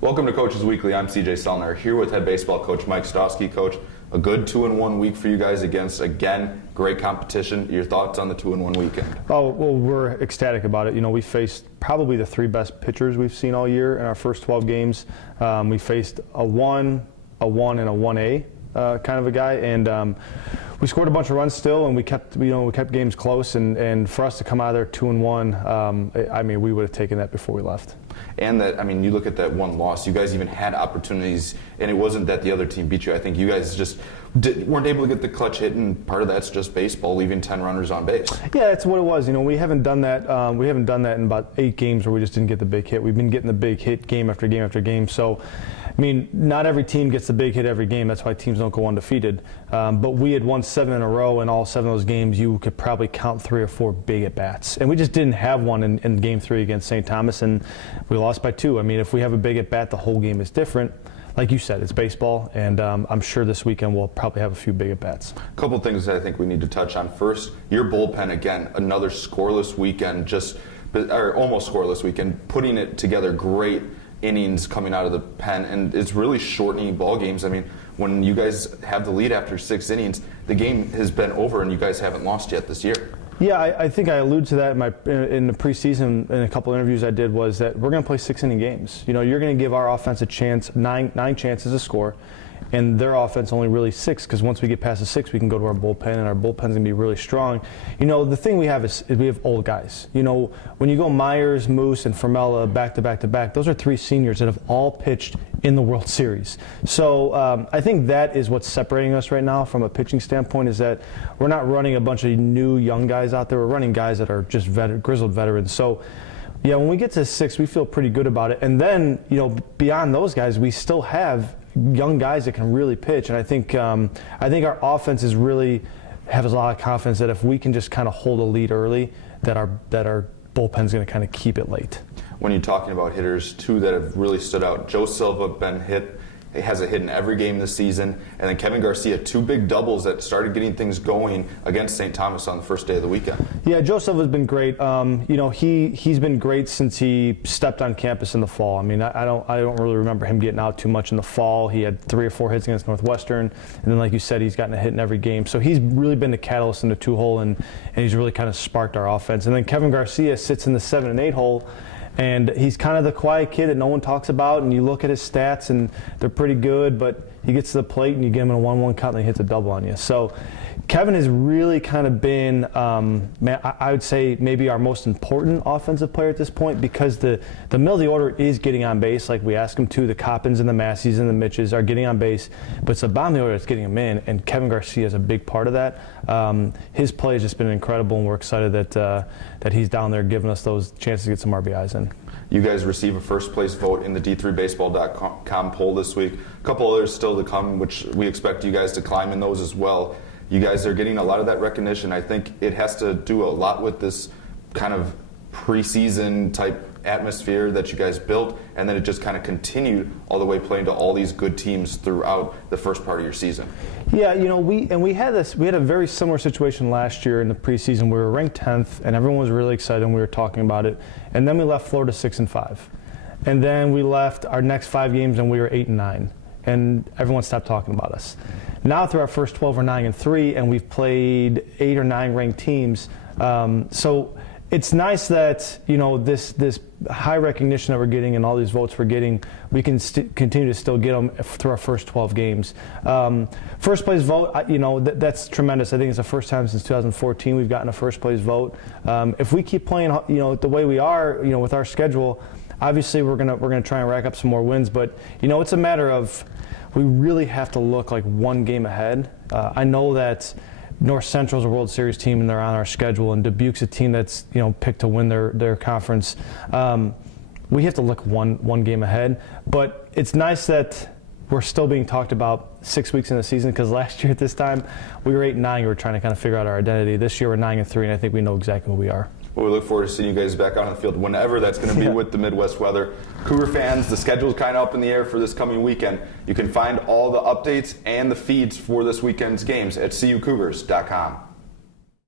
Welcome to Coaches Weekly. I'm CJ Sellner here with head baseball coach Mike Stosky. Coach, a good 2-1 week for you guys against, again, great competition. Your thoughts on the 2-1 weekend? Oh, well, we're ecstatic about it. You know, we faced probably the three best pitchers we've seen all year in our first 12 games. We faced a 1, a 1, and a 1A kind of a guy, and we scored a bunch of runs still, and we kept games close. And for us to come out of there 2-1, I mean, we would have taken that before we left. And that, I mean, you look at that one loss, you guys even had opportunities, and it wasn't that the other team beat you. I think you guys just weren't able to get the clutch hit, and part of that's just baseball, leaving 10 runners on base. Yeah, that's what it was. You know, we haven't done that. We haven't done that in about 8 games where we just didn't get the big hit. We've been getting the big hit game after game after game. So, I mean, not every team gets the big hit every game. That's why teams don't go undefeated. But we had won 7 in a row, and all 7 of those games, you could probably count 3 or 4 big at-bats. And we just didn't have one in Game 3 against St. Thomas, and we lost by 2. I mean, if we have a big at-bat, the whole game is different. Like you said, it's baseball, and I'm sure this weekend we'll probably have a few big at-bats. A couple of things that I think we need to touch on. First, your bullpen, again, another scoreless weekend, or almost scoreless weekend, putting it together great innings coming out of the pen, and it's really shortening ball games. I mean, when you guys have the lead after 6 innings, the game has been over, and you guys haven't lost yet this year. Yeah, I think I alluded to that in the preseason in a couple of interviews I did, was that we're going to play 6-inning games. You know, you're going to give our offense a chance, nine chances to score, and their offense only really 6, because once we get past the 6, we can go to our bullpen, and our bullpen's going to be really strong. You know, the thing we have is we have old guys. You know, when you go Myers, Moose, and Formella back to back to back, those are 3 seniors that have all pitched in the World Series. So I think that is what's separating us right now from a pitching standpoint, is that we're not running a bunch of new young guys out there. We're running guys that are just grizzled veterans. So yeah, when we get to 6, we feel pretty good about it. And then, you know, beyond those guys, we still have young guys that can really pitch. And I think our offense is really has a lot of confidence that if we can just kind of hold a lead early, that our bullpen's going to kind of keep it late. When you're talking about hitters, 2 that have really stood out, Joe Silva has a hit in every game this season, and then Kevin Garcia, 2 big doubles that started getting things going against St. Thomas on the first day of the weekend. Yeah, Joe Silva's been great. You know, he's been great since he stepped on campus in the fall. I mean, I don't really remember him getting out too much in the fall. He had 3 or 4 hits against Northwestern, and then like you said, he's gotten a hit in every game. So he's really been the catalyst in the 2-hole, and he's really kind of sparked our offense. And then Kevin Garcia sits in the 7 and 8 hole. And he's kind of the quiet kid that no one talks about, and you look at his stats, and they're pretty good, but he gets to the plate, and you give him a 1-1 cut, and he hits a double on you. So Kevin has really kind of been, I would say, maybe our most important offensive player at this point, because the middle of the order is getting on base like we ask him to. The Coppins and the Masseys and the Mitches are getting on base, but it's the bottom of the order that's getting him in, and Kevin Garcia is a big part of that. His play has just been incredible, and we're excited that he's down there giving us those chances to get some RBIs in. You guys receive a first-place vote in the D3Baseball.com poll this week. A couple others still to come, which we expect you guys to climb in those as well. You guys are getting a lot of that recognition. I think it has to do a lot with this kind of preseason type atmosphere that you guys built, and then it just kind of continued all the way playing to all these good teams throughout the first part of your season. Yeah, you know, we had a very similar situation last year in the preseason. We were ranked 10th, and everyone was really excited, and we were talking about it. And then we left Florida 6-5, and then we left our next 5 games, and we were 8-9, and everyone stopped talking about us. Now through our first 12 we're 9-3, and we've played 8 or 9 ranked teams. So it's nice that, you know, this high recognition that we're getting and all these votes we're getting, we can continue to still get them through our first 12 games. First place vote, you know, that's tremendous. I think it's the first time since 2014 we've gotten a first place vote. If we keep playing, you know, the way we are, you know, with our schedule, obviously we're gonna try and rack up some more wins. But you know, it's a matter of, we really have to look like 1 game ahead. I know that North Central's a World Series team, and they're on our schedule, and Dubuque's a team that's, you know, picked to win their conference. We have to look one game ahead, but it's nice that we're still being talked about 6 weeks in the season, because last year at this time we were 8-9. We were trying to kind of figure out our identity. This year we're 9-3, and I think we know exactly who we are. Well, we look forward to seeing you guys back out on the field whenever that's going to be with the Midwest weather. Cougar fans, the schedule's kind of up in the air for this coming weekend. You can find all the updates and the feeds for this weekend's games at CUCougars.com.